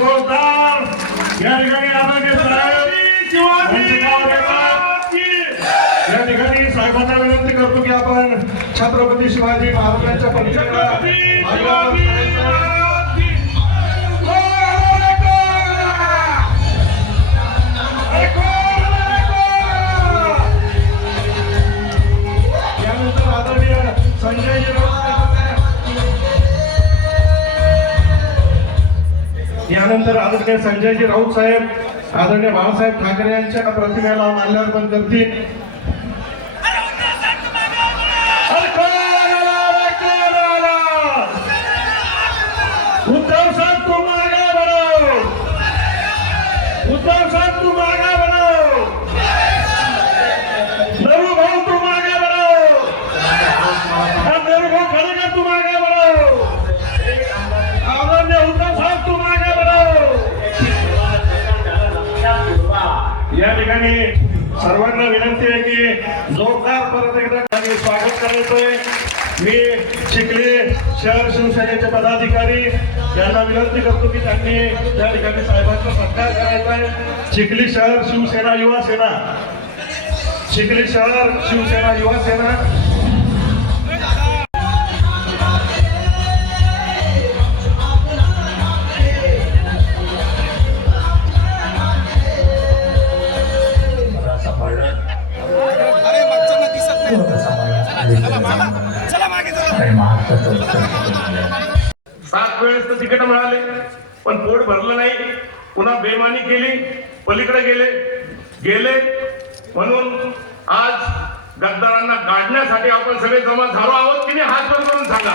जोरदार या ठिकाणी आदरणीय. या ठिकाणी साहेबांना विनंती करतो की आपण छत्रपती शिवाजी महाराजांच्या परिचयाला यानंतर आदरणीय संजयजी राऊत साहेब आदरणीय बाळासाहेब ठाकरे यांच्या प्रतिमेला माल्यार्पण करतील. उद्धव साहेब तू मागा बरो उद्धव साहेब तू मागा या ठिकाणी सर्वांना विनंती आहे की जोरदार परत एकदा स्वागत करायचंय. मी चिखली शहर शिवसेनेचे पदाधिकारी यांना विनंती करतो की त्यांनी त्या ठिकाणी साहेबांचा सत्कार करायचा आहे. चिखली शहर शिवसेना युवा सेना. चिखली शहर शिवसेना युवा सेना. सात वेळेस तर तिकीट मिळाले पण पोट भरलं नाही. पुन्हा बेमानी केली पलीकडे गेले. गेले म्हणून आज गद्दारांना गाडण्यासाठी आपण सगळे जमा झालो आहोत. की नाही हात बंद करून सांगा.